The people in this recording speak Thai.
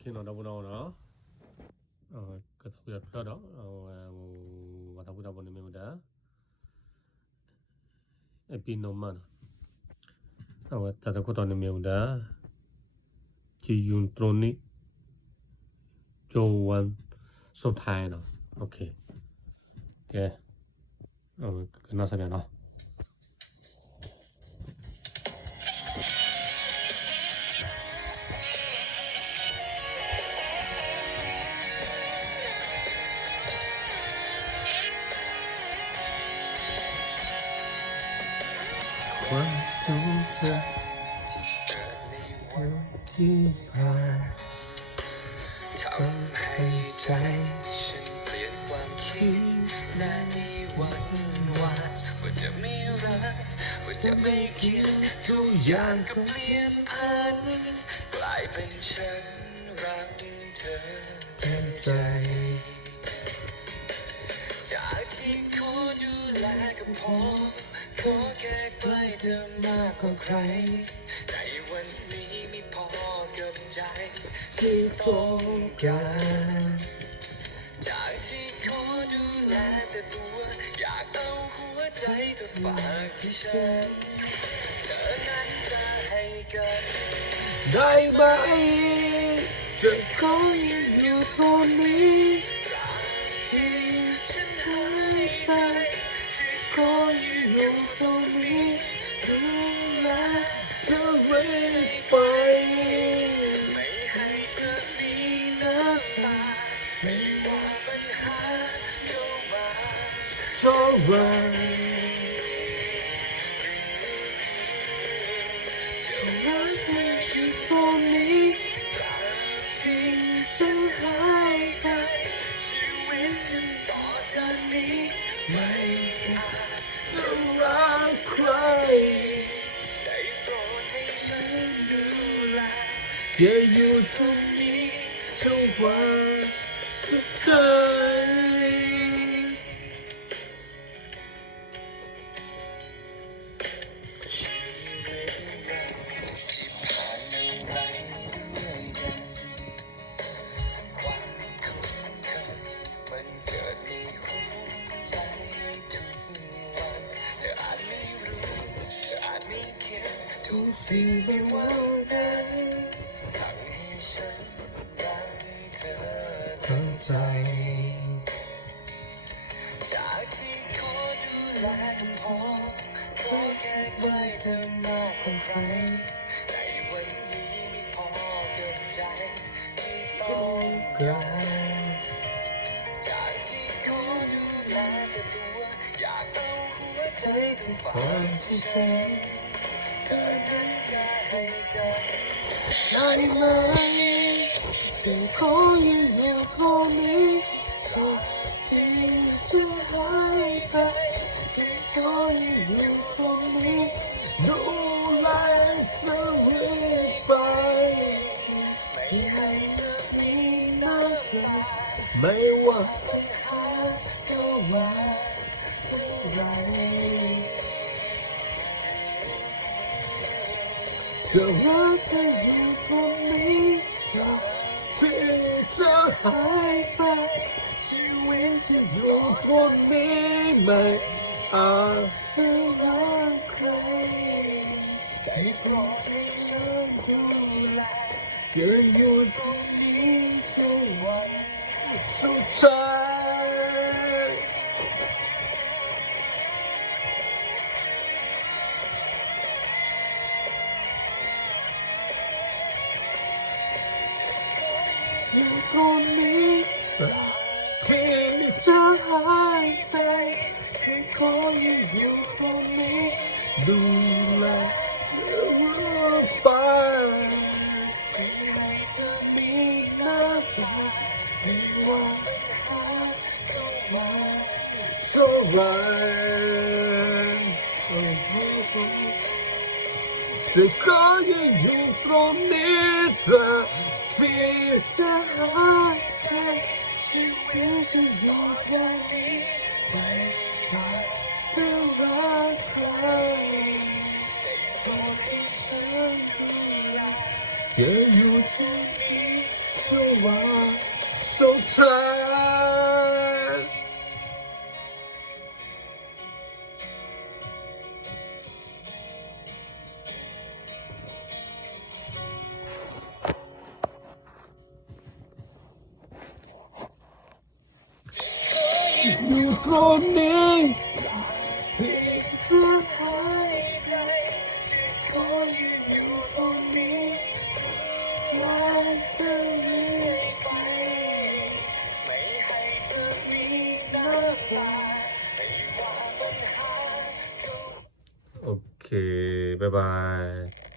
ခင်တော်တော့နော်ကတော့ဝါတာပူတာပေါ်နေမှာအပီနိုမန်တာတကတော့နေမှာဂျီယွန်ထရိုနီဂျိုဝမ်ဆိုထိုင်နော်โอเคကဲကနာစပြန်နော်ความทรงจำที่เกิดในวันที่ผ่านทำให้ใจฉันเปลี่ยนความคิดในวันวานว่าจะไม่รักว่าจะไม่คิดทุกอย่างก็เปลี่ยนผันกลายเป็นฉันรักเธอเต็มใจจากที่ขอดูแลก็พอขอแค่ใกล้เธอมากกว่าใครในวันนี้ไม่พอกับใจที่ต้องการจากที่ขอดูแลแต่ตัวอยากเอาหัวใจเธอฝากที่ฉันเธอนั้นจะให้กันได้ไหมจะขอยืนอยู่ตรงนี้ที่ฉันหายใจจะขอยืนอยู่ตรงนี้ดูแลเธอไว้ไปไม่ให้เธอมีน้ำตาไม่ว่าปัญหาเข้ามาเท่าไรจะรักเธออยู่ตรงนี้ตราบที่ฉันหายใจชีวิตฉันต่อจากนี้ไม่อาจจะรักใครได้โปรดให้ฉันดูแลอย่าอยู่ตรงนี้ทุกวันสุดท้ายชีวิตเราที่ผ่านมาไว้ด้วยกันความคุ้นเคยมันเกิดในหัวใจทุกวันเธออาจไม่รู้เธออาจไม่คิดทุกสิ่งในวันนั้นสั่งให้ฉันรักเธอทั้งใจจากที่ขอดูแลพอขอแค่ไว้เธอมากกว่าใครในวันนี้ไม่พอกับใจที่ต้องการจากที่ขอดูแลแต่ตัวอยากเอาหัวใจทั้งฝากที่ฉันเธอนั้นจะให้กันได้ไหมจะขอยืนอยู่ตรงนี้ที่จะหายใจจะขอยืนอยู่ตรงนี้ดูแลเธอเรื่อยไปไม่ให้เธอมีน้ำตาไม่ว่าปัญหาเข้ามาเท่าไรเธอรักเธออยู่ตรงนี้ที่เธอหายไปชีวิตฉันอยู่ตรงนี้ไม่อาจจะรักใครได้โปรดให้ฉันดูแลจะอยู่ตรงนี้ทุกวันสุดท้ายอยู่ตรงนี้ที่เธอหายใจที่ขออยู่ตรงนี้ดูแลเรื่อยไปไม่ให้เธอมีน้ำตาไม่ว่าปัญหาเข้ามาเท่าไรจะขออยู่ตรงนี้เธอที่จะหายใจชีวิตฉันอยู่แค่นี้ไม่อาจจะรักใครขอให้ฉันดูแลจะอยู่ตรงนี้ so wild so tired อยู่ตรงนี้ที่จะหายใจที่ขอยืนอยู่ตรงนี้ไม่จะเรื่อยไปไม่ให้เธอมีน้ำตาไม่ว่าปัญหาโอเค บ๊ายบาย